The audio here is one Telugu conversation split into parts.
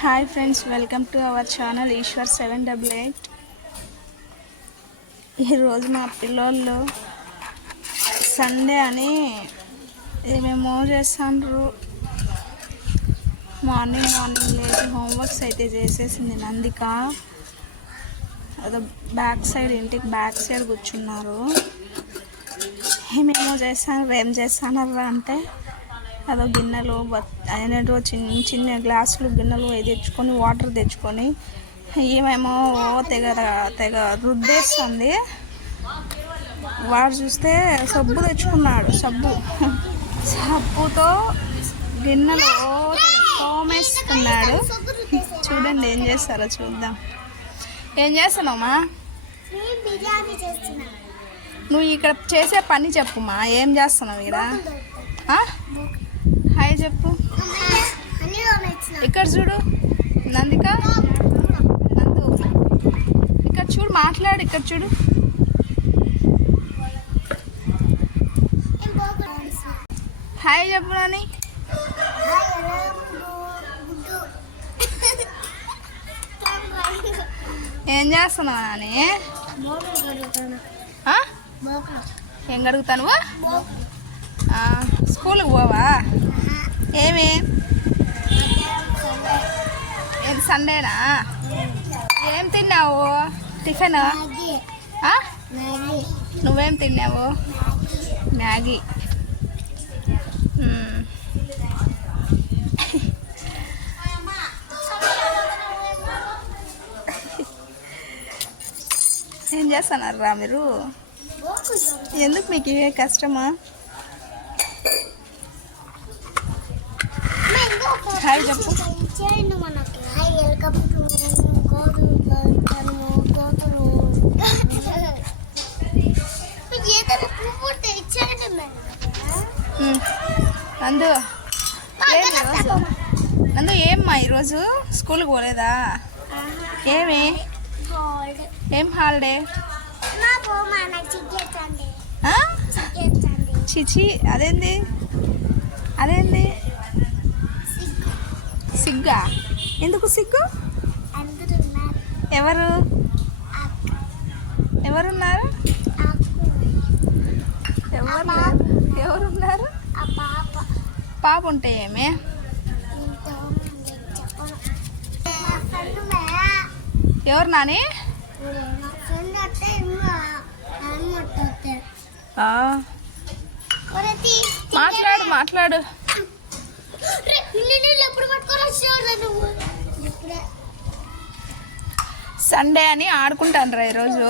Hi friends welcome to our channel Eshwar seven double eight. ఈరోజు మా పిల్లోళ్ళు సండే అని ఏమేమో చేస్తాండ్రు. మార్నింగ్ మార్నింగ్ లేచి హోంవర్క్స్ అయితే చేసేసింది నందిక. అదో బ్యాక్ సైడ్ ఇంటికి బ్యాక్ సైడ్ కూర్చున్నారు. ఏమేమో చేస్తాను ఏం చేస్తానరా అంటే అదో గిన్నెలు అయినట్టు చిన్న చిన్న గ్లాసులు గిన్నెలు అవి తెచ్చుకొని వాటర్ తెచ్చుకొని ఏమేమో తెగ తెగ రుద్దేస్తుంది. వాడు చూస్తే సబ్బు తెచ్చుకున్నాడు సబ్బు. సబ్బుతో గిన్నెలు తోమేసుకున్నాడు. చూడండి ఏం చేస్తారో చూద్దాం. ఏం చేస్తున్నావుమా? నేను బిర్యానీ చేస్తున్నా. నువ్వు ఇక్కడ చేసే పని చెప్పుమా ఏం చేస్తున్నావు ఇక్కడ? హాయ్ చెప్పు. ఇక్కడ చూడు నందిక. నందు. ఇక్కడ చూడు మాట్లాడు ఇక్కడ చూడు. హాయ్ చెప్పు నాని. ఏం చేస్తున్నావు నాని? ఏం కడుగుతాను స్కూల్కి పోవా? ఏమి? ఏది సండేనా? ఏం తిన్నావు? టిఫిన్? నువ్వేం తిన్నావు? మ్యాగీ. ఏం చేస్తున్నారా మీరు? ఎందుకు మీకు ఇవే కష్టమా హాయ్ చెప్పు. చేయండి మనకి హాయ్ వెల్కమ్ టు కోతులు తనుము కోతులు ఏదైనా పువ్వు ఉంటే ఇచ్చేయండి మేడం మ్మ్. నందు ఏం ఈరోజు? నందు ఏమ్మా ఈరోజు? స్కూల్కి పోలేదా? ఏమి? ఏం హాలిడే? చిచి అదేంది? అదేంది? సిగ్గా? ఎందుకు సిగ్గు? ఎవరు? ఎవరున్నారు? ఎవరు. ఎవరున్నారు? పాప ఉంటే ఏమి? ఎవరు నాని? మాట్లాడు మాట్లాడు. సండే అని ఆడుకుంటాను ఈరోజు.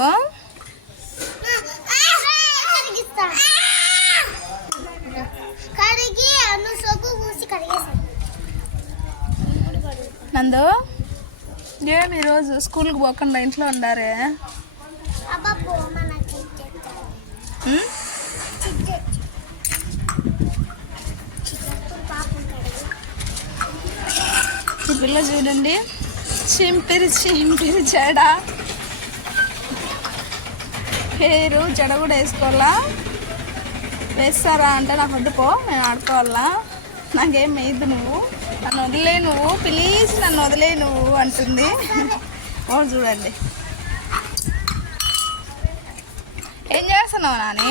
పూసి కడిగేసాను నందు ఏమి ఈరోజు స్కూల్కి పోకుండా ఇంట్లో ఉండారే? ఈ చూడండి. చింపిరి చింపిరి జడ. పేరు జడ కూడా వేసుకోవాలా? వేస్తారా అంటే నాకు వద్దుపో మేము ఆడుకోవాలా? నాకేం వేయద్దు నువ్వు. నన్ను వదిలే నువ్వు. ప్లీజ్ నన్ను వదిలే నువ్వు అంటుంది. ఓ చూడండి. ఏం చేస్తున్నావు నాని?